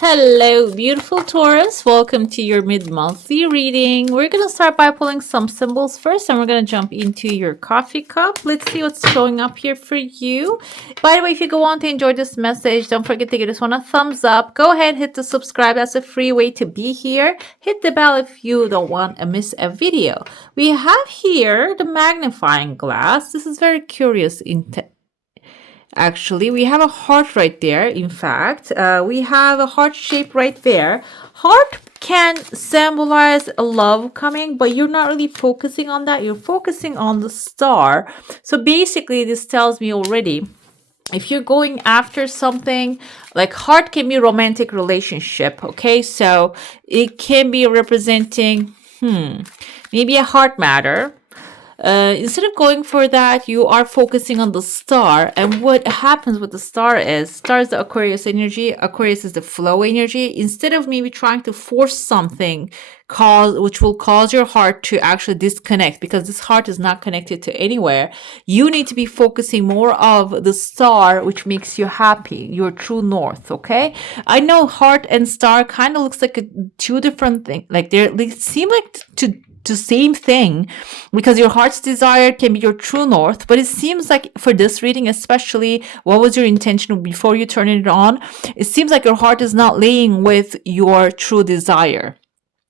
Hello, beautiful Taurus. Welcome to your mid-monthly reading. We're going to start by pulling some symbols first, and we're going to jump into your coffee cup. Let's see what's showing up here for you. By the way, if you go on to enjoy this message, don't forget to give this one a thumbs up. Go ahead, hit the subscribe. That's a free way to be here. Hit the bell if you don't want to miss a video. We have here the magnifying glass. This is very curious Actually, we have a heart right there. In fact, we have a heart shape right there. Heart can symbolize a love coming, but you're not really focusing on that. You're focusing on the star. So basically, this tells me already, if you're going after something, like heart can be romantic relationship, okay? So it can be representing, maybe a heart matter. Instead of going for that, you are focusing on the star. And what happens with the star is the Aquarius energy. Aquarius is the flow energy. Instead of maybe trying to force something, which will cause your heart to actually disconnect, because this heart is not connected to anywhere, you need to be focusing more of the star, which makes you happy, your true north. Okay, I know heart and star kind of looks like two different things. Like they seem like the same thing, because your heart's desire can be your true north, but it seems like for this reading, especially, what was your intention before you turn it on? It seems like your heart is not laying with your true desire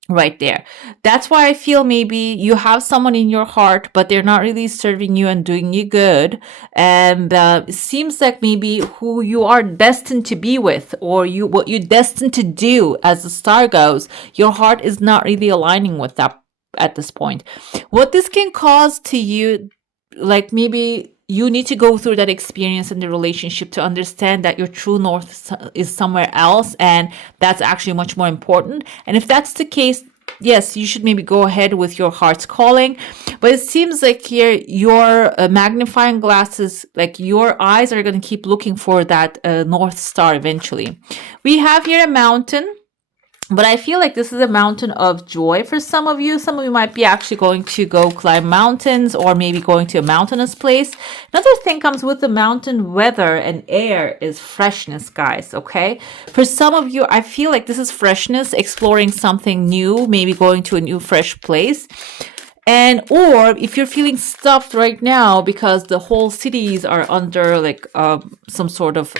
right there. That's why I feel maybe you have someone in your heart, but they're not really serving you and doing you good. And it seems like maybe who you are destined to be with, or what you're destined to do as the star goes, your heart is not really aligning with that at this point. What this can cause to you, like maybe you need to go through that experience in the relationship to understand that your true north is somewhere else, and that's actually much more important. And if that's the case, yes, you should maybe go ahead with your heart's calling. But it seems like here your magnifying glasses, like your eyes are going to keep looking for that North Star eventually. We have here a mountain. But I feel like this is a mountain of joy for some of you. Some of you might be actually going to go climb mountains, or maybe going to a mountainous place. Another thing comes with the mountain weather and air is freshness, guys, okay? For some of you, I feel like this is freshness, exploring something new, maybe going to a new fresh place. And or if you're feeling stuffed right now because the whole cities are under like some sort of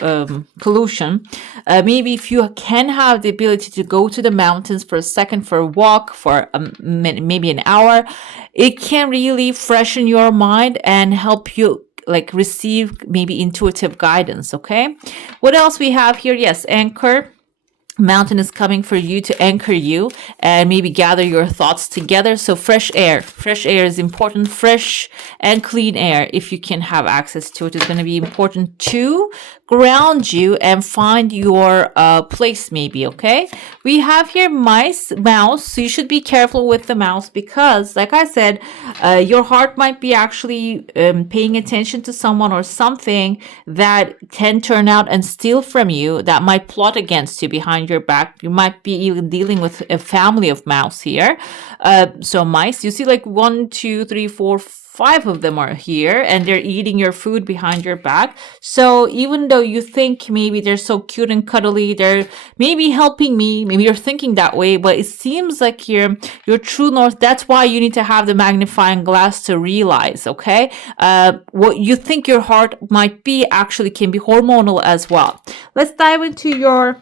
pollution, maybe if you can have the ability to go to the mountains for a second, for a walk, for maybe an hour, it can really freshen your mind and help you like receive maybe intuitive guidance. Okay, what else we have here? Yes, anchor. Mountain is coming for you to anchor you and maybe gather your thoughts together. So fresh air is important. Fresh and clean air, if you can have access to it, is going to be important to ground you and find your place maybe. Okay, we have here mouse. So you should be careful with the mouse, because like I said, your heart might be actually paying attention to someone or something that can turn out and steal from you, that might plot against you behind your back. You might be even dealing with a family of mouse here. So mice, you see like 1, 2, 3, 4, 5 of them are here, and they're eating your food behind your back. So even though you think maybe they're so cute and cuddly, they're maybe helping me, maybe you're thinking that way, but it seems like your true north, that's why you need to have the magnifying glass to realize, okay? What you think your heart might be actually can be hormonal as well. Let's dive into your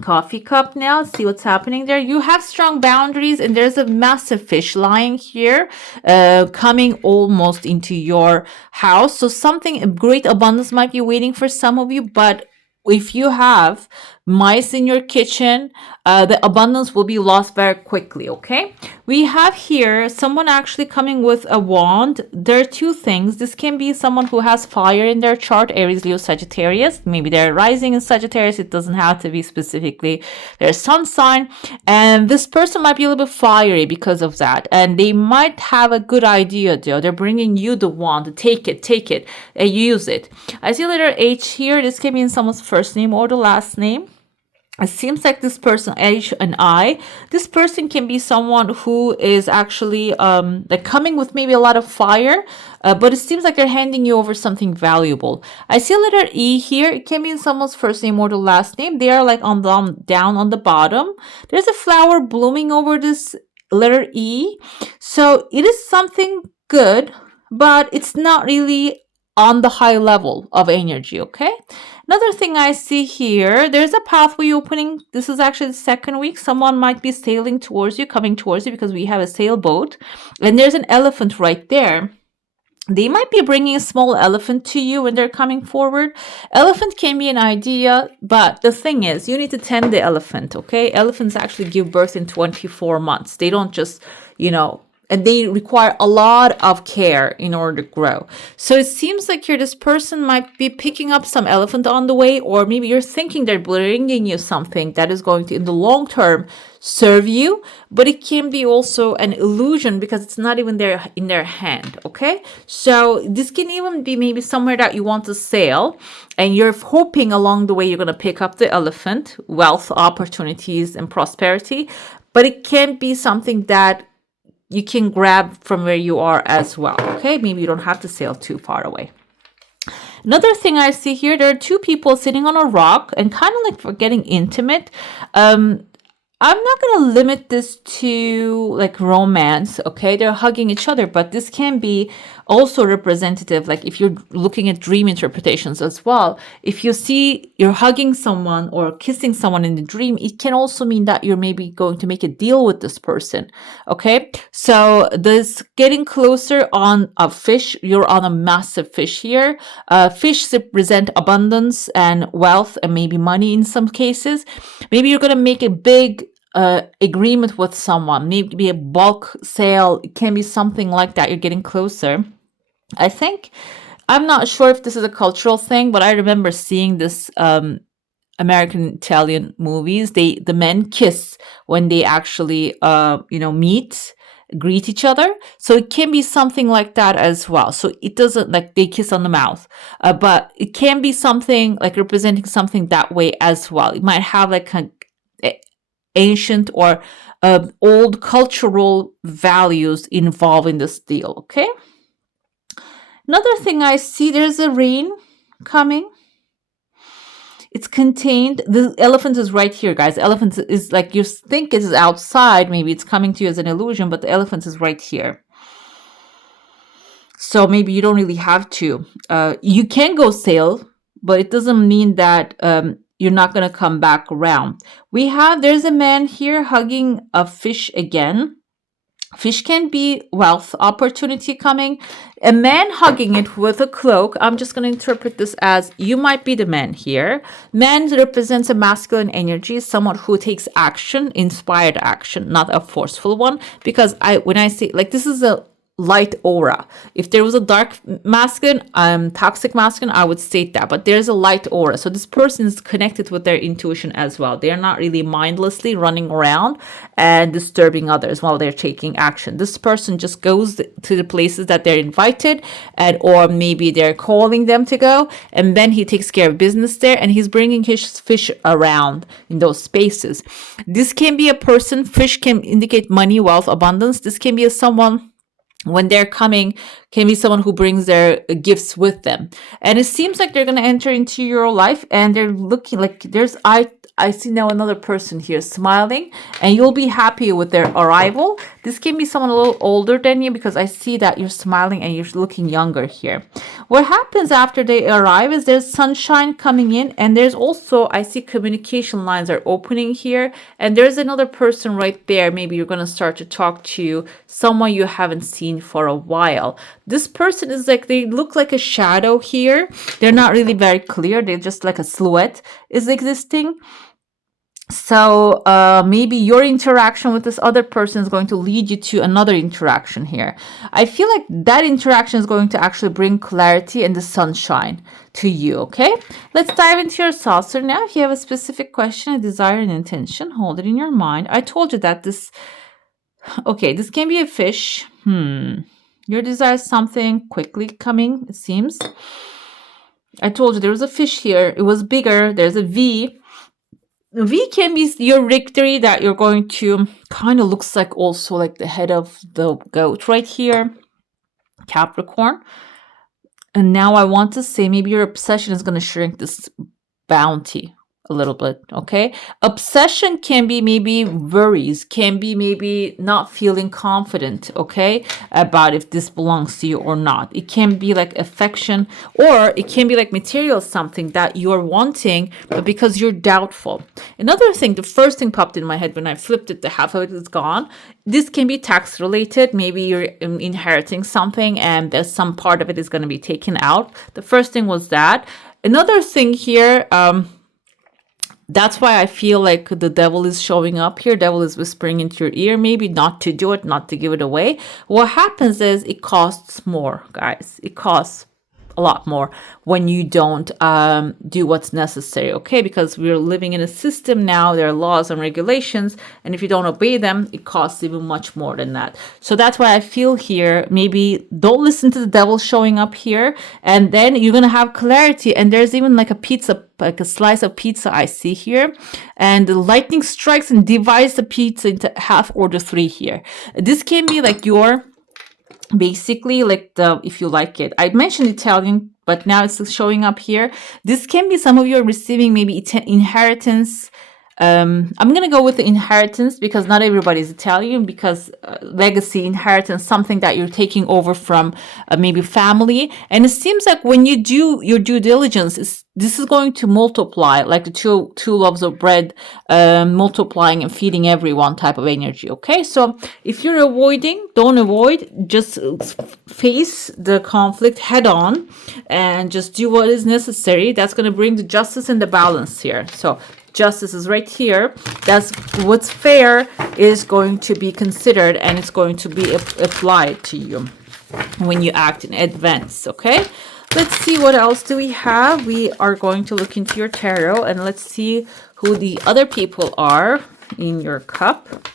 coffee cup now, see what's happening there. You have strong boundaries, and there's a massive fish lying here, coming almost into your house. So something, great abundance might be waiting for some of you, but if you have mice in your kitchen, the abundance will be lost very quickly. Okay, we have here someone actually coming with a wand. There are two things. This can be someone who has fire in their chart, Aries, Leo, Sagittarius. Maybe they're rising in Sagittarius. It doesn't have to be specifically their sun sign, and this person might be a little bit fiery because of that, and they might have a good idea though. They're bringing you the wand. Take it and use it. I see letter H here. This can be in someone's first name or the last name. It seems like this person, H and I, this person can be someone who is actually like coming with maybe a lot of fire, but it seems like they're handing you over something valuable. I see a letter E here. It can be in someone's first name or the last name. They are like on the down on the bottom. There's a flower blooming over this letter E. So it is something good, but it's not really on the high level of energy, okay? Another thing I see here, there's a pathway opening. This is actually the second week. Someone might be sailing towards you, coming towards you because we have a sailboat. And there's an elephant right there. They might be bringing a small elephant to you when they're coming forward. Elephant can be an idea, but the thing is, you need to tend the elephant, okay? Elephants actually give birth in 24 months. They don't just, and they require a lot of care in order to grow. So it seems like this person might be picking up some elephant on the way, or maybe you're thinking they're bringing you something that is going to, in the long term, serve you, but it can be also an illusion because it's not even there in their hand, okay? So this can even be maybe somewhere that you want to sail, and you're hoping along the way you're going to pick up the elephant, wealth, opportunities, and prosperity, but it can be something that you can grab from where you are as well, okay? Maybe you don't have to sail too far away. Another thing I see here, there are two people sitting on a rock and kind of like for getting intimate. I'm not going to limit this to like romance, okay? They're hugging each other, but this can be also representative. Like if you're looking at dream interpretations as well, if you see you're hugging someone or kissing someone in the dream, it can also mean that you're maybe going to make a deal with this person, okay? So this getting closer on a fish, you're on a massive fish here. Fish represent abundance and wealth and maybe money in some cases. Maybe you're going to make a big agreement with someone, maybe a bulk sale. It can be something like that. You're getting closer. I think, I'm not sure if this is a cultural thing, but I remember seeing this American Italian movies. The men kiss when they actually meet, greet each other. So it can be something like that as well. So it doesn't like they kiss on the mouth, but it can be something like representing something that way as well. It might have like ancient or old cultural values involved in this deal, okay? Another thing I see, there's a rain coming. It's contained. The elephant is right here, guys. Elephant is like you think it is outside. Maybe it's coming to you as an illusion, but the elephant is right here. So maybe you don't really have to. You can go sail, but it doesn't mean that you're not going to come back around. There's a man here hugging a fish again. Fish can be wealth, opportunity coming. A man hugging it with a cloak. I'm just going to interpret this as you might be the man here. Man represents a masculine energy, someone who takes action, inspired action, not a forceful one. Because when I say, like, this is a light aura. If there was a dark masculine, toxic masculine, I would state that. But there's a light aura. So this person is connected with their intuition as well. They're not really mindlessly running around and disturbing others while they're taking action. This person just goes to the places that they're invited, or maybe they're calling them to go, and then he takes care of business there, and he's bringing his fish around in those spaces. This can be a person. Fish can indicate money, wealth, abundance. This can be someone when they're coming, can be someone who brings their gifts with them. And it seems like they're going to enter into your life, and they're looking like I see now another person here smiling, and you'll be happy with their arrival. This can be someone a little older than you, because I see that you're smiling and you're looking younger here. What happens after they arrive is there's sunshine coming in, and there's also, I see communication lines are opening here, and there's another person right there. Maybe you're going to start to talk to someone you haven't seen for a while. This person is like, they look like a shadow here. They're not really very clear. They're just like a silhouette is existing. So maybe your interaction with this other person is going to lead you to another interaction here. I feel like that interaction is going to actually bring clarity and the sunshine to you, okay? Let's dive into your saucer now. If you have a specific question, a desire, and intention, hold it in your mind. I told you that this can be a fish. Your desire is something quickly coming, it seems. I told you there was a fish here. It was bigger. There's a V. V can be your victory, that you're going to kind of looks like also like the head of the goat right here, Capricorn. And now I want to say maybe your obsession is going to shrink this bounty a little bit, okay? Obsession can be maybe worries, can be maybe not feeling confident, okay, about if this belongs to you or not. It can be like affection, or it can be like material something that you're wanting, but because you're doubtful. Another thing, the first thing popped in my head when I flipped it, the half of it is gone. This can be tax related. Maybe you're inheriting something and there's some part of it is going to be taken out. The first thing was that. Another thing here, that's why I feel like the devil is showing up here. Devil is whispering into your ear, maybe not to do it, not to give it away. What happens is it costs more, guys. It costs a lot more when you don't do what's necessary, okay? Because we're living in a system now, there are laws and regulations, and if you don't obey them, it costs even much more than that. So that's why I feel here, maybe don't listen to the devil showing up here, and then you're gonna have clarity. And there's even like a pizza, like a slice of pizza I see here, and the lightning strikes and divides the pizza into half or the three here. This can be like your basically like the, if you like it, I mentioned Italian, but now it's showing up here. This can be some of you are receiving maybe inheritance. I'm going to go with the inheritance because not everybody is Italian, because legacy, inheritance, something that you're taking over from maybe family. And it seems like when you do your due diligence, this is going to multiply, like the two loaves of bread multiplying and feeding everyone type of energy. Okay, so if you're avoiding, don't avoid, just face the conflict head on and just do what is necessary. That's going to bring the justice and the balance here. So justice is right here. That's what's fair is going to be considered, and it's going to be applied to you when you act in advance. Okay, let's see what else do we have. We are going to look into your tarot and let's see who the other people are in your cup.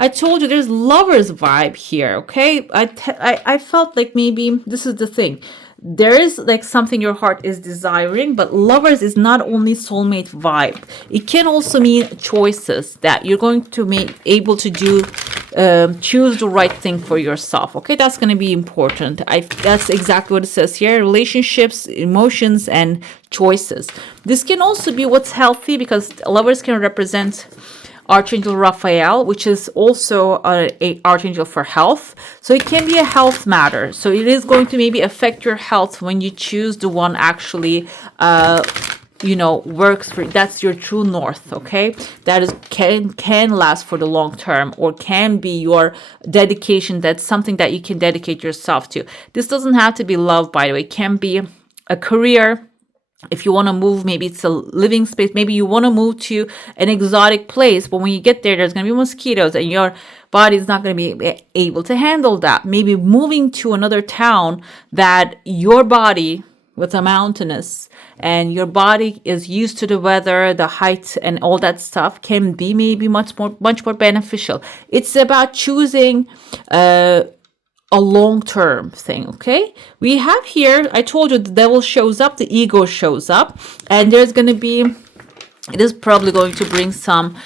I told you there's lover's vibe here. Okay, I felt like maybe this is the thing. There is like something your heart is desiring, but lovers is not only soulmate vibe. It can also mean choices that you're going to be able to do, choose the right thing for yourself. Okay, that's going to be important. That's exactly what it says here. Relationships, emotions, and choices. This can also be what's healthy, because lovers can represent Archangel Raphael, which is also a archangel for health. So it can be a health matter. So it is going to maybe affect your health when you choose the one actually, works for. That's your true north. Okay, that is can last for the long term, or can be your dedication. That's something that you can dedicate yourself to. This doesn't have to be love, by the way. It can be a career. If you want to move, maybe it's a living space. Maybe you want to move to an exotic place, but when you get there, there's going to be mosquitoes and your body is not going to be able to handle that. Maybe moving to another town that your body with a mountainous and your body is used to the weather, the height, and all that stuff can be maybe much more beneficial. It's about choosing a long-term thing. Okay, we have here, I told you, the devil shows up, the ego shows up, and there's going to be, it is probably going to bring some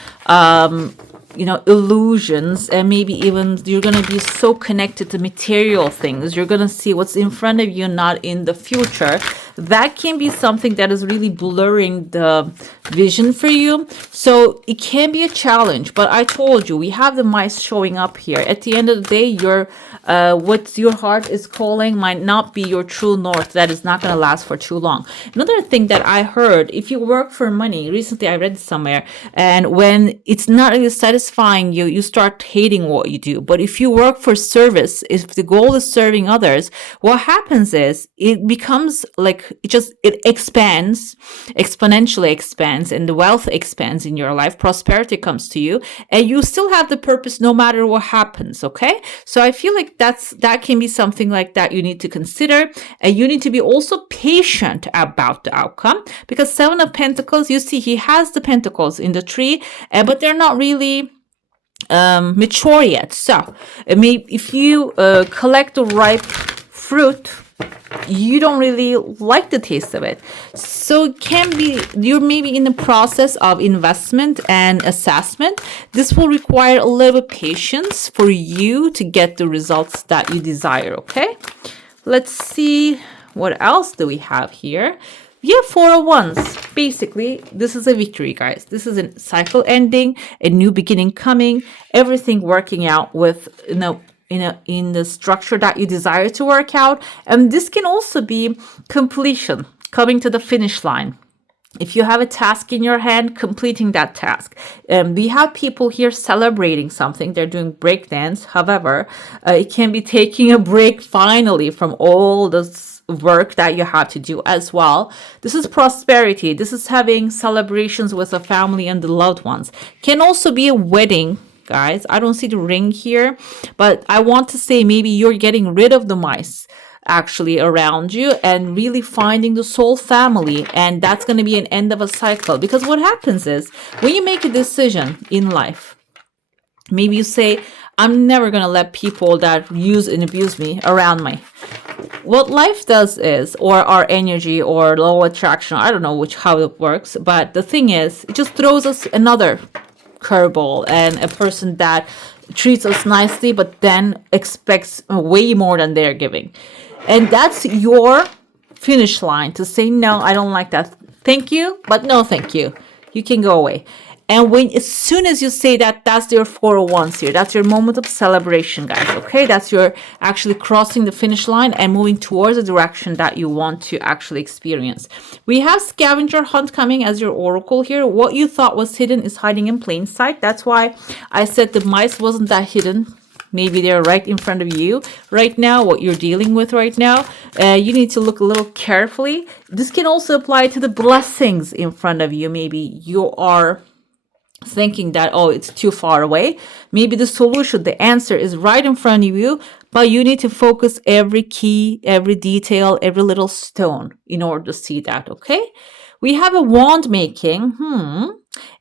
illusions, and maybe even you're going to be so connected to material things, you're going to see what's in front of you, not in the future. That can be something that is really blurring the vision for you. So it can be a challenge, but I told you, we have the mice showing up here. At the end of the day, your what your heart is calling might not be your true north. That is not going to last for too long. Another thing that I heard, if you work for money, recently I read somewhere, and when it's not really satisfying you, you start hating what you do. But if you work for service, if the goal is serving others, what happens is it becomes like, it expands, exponentially expands, and the wealth expands in your life. Prosperity comes to you, and you still have the purpose no matter what happens. Okay, so I feel like that can be something like that you need to consider, and you need to be also patient about the outcome, because Seven of Pentacles, you see, he has the pentacles in the tree, but they're not really mature yet. So if you collect the ripe fruit, you don't really like the taste of it. So it can be you're maybe in the process of investment and assessment. This will require a little bit patience for you to get the results that you desire, okay? Let's see, what else do we have here? We have 401s. Basically, this is a victory, guys. This is a cycle ending, a new beginning coming, everything working out with, in the structure that you desire to work out. And this can also be completion, coming to the finish line. If you have a task in your hand, completing that task. We have people here celebrating something. They're doing breakdance. However, it can be taking a break finally from all this work that you have to do as well. This is prosperity. This is having celebrations with a family and the loved ones. Can also be a wedding, guys. I don't see the ring here, but I want to say maybe you're getting rid of the mice actually around you and really finding the soul family, and that's going to be an end of a cycle. Because what happens is when you make a decision in life, maybe you say, I'm never going to let people that use and abuse me around me. What life does is, or our energy or law of attraction, I don't know how it works, but the thing is, it just throws us another curveball, and a person that treats us nicely but then expects way more than they're giving. And that's your finish line to say, no, I don't like that. Thank you, but no thank you. You can go away. And as soon as you say that, that's your 401s here. That's your moment of celebration, guys, okay? That's your actually crossing the finish line and moving towards the direction that you want to actually experience. We have scavenger hunt coming as your oracle here. What you thought was hidden is hiding in plain sight. That's why I said the mice wasn't that hidden. Maybe they're right in front of you right now, what you're dealing with right now. You need to look a little carefully. This can also apply to the blessings in front of you. Maybe you are thinking that, oh, it's too far away. Maybe the solution, the answer is right in front of you, but you need to focus every key, every detail, every little stone in order to see that, okay? We have a wand making.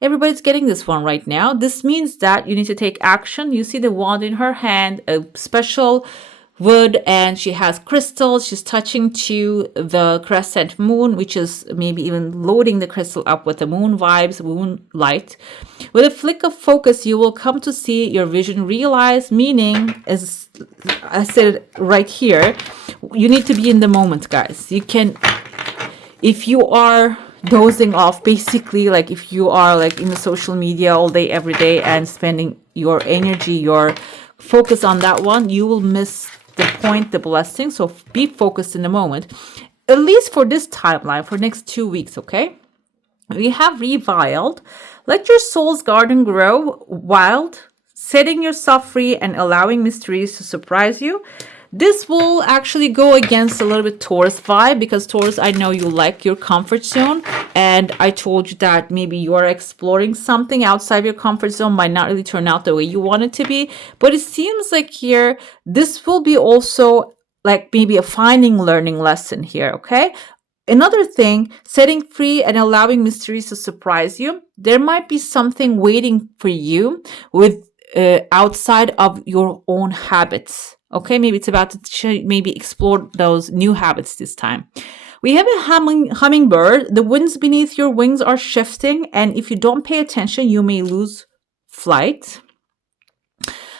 Everybody's getting this one right now. This means that you need to take action. You see the wand in her hand, a special wood, and she has crystals. She's touching to the crescent moon, which is maybe even loading the crystal up with the moon vibes, moon light. With a flick of focus, you will come to see your vision realized, meaning, as I said right here, you need to be in the moment, guys. You can, if you are dozing off, basically, like if you are like in the social media all day, every day, and spending your energy, your focus on that one, you will miss the point, the blessing. So be focused in the moment, at least for this timeline, for next 2 weeks, okay? We have reviled. Let your soul's garden grow wild, setting yourself free and allowing mysteries to surprise you. This will actually go against a little bit Taurus vibe, because Taurus, I know you like your comfort zone, and I told you that maybe you are exploring something outside your comfort zone, might not really turn out the way you want it to be. But it seems like here, this will be also like maybe a finding learning lesson here, okay? Another thing, setting free and allowing mysteries to surprise you. There might be something waiting for you with outside of your own habits. Okay, maybe it's about to maybe explore those new habits this time. We have a hummingbird. The winds beneath your wings are shifting, and if you don't pay attention, you may lose flight.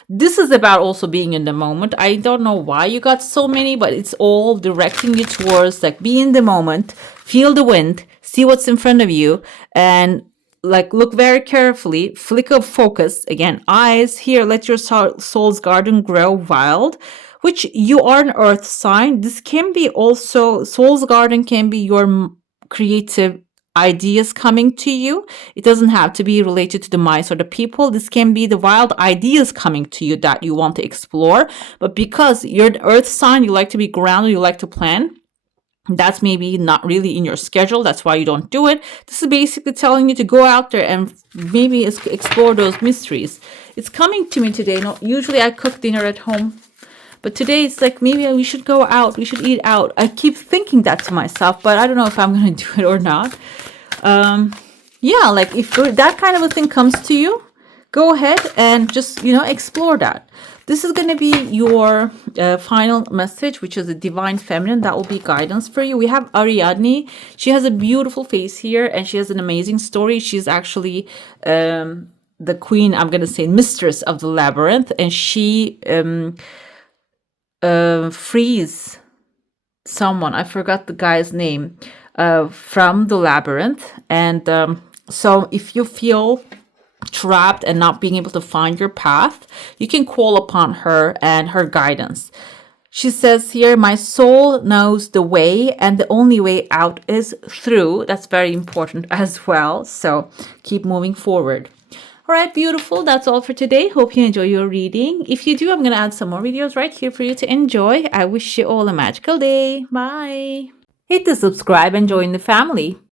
This is about also being in the moment. I don't know why you got so many, but it's all directing you towards like be in the moment, feel the wind, see what's in front of you, and like look very carefully, flick of focus, again, eyes here, let your soul's garden grow wild, which you are an earth sign. This can be also, soul's garden can be your creative ideas coming to you. It doesn't have to be related to the mice or the people. This can be the wild ideas coming to you that you want to explore. But because you're an earth sign, you like to be grounded, you like to plan. That's maybe not really in your schedule. That's why you don't do it. This is basically telling you to go out there and maybe explore those mysteries. It's coming to me today. No, usually I cook dinner at home, but today it's like maybe we should go out. We should eat out. I keep thinking that to myself, but I don't know if I'm going to do it or not. Yeah, like if that kind of a thing comes to you, go ahead and just, explore that. This is going to be your final message, which is the divine feminine. That will be guidance for you. We have Ariadne. She has a beautiful face here, and she has an amazing story. She's actually the queen, I'm going to say mistress of the labyrinth, and she frees someone, I forgot the guy's name, from the labyrinth. And so if you feel trapped and not being able to find your path, you can call upon her and her guidance. She says here, my soul knows the way, and the only way out is through. That's very important as well. So keep moving forward. All right, beautiful. That's all for today. Hope you enjoy your reading. If you do, I'm going to add some more videos right here for you to enjoy. I wish you all a magical day. Bye. Hit the subscribe and join the family.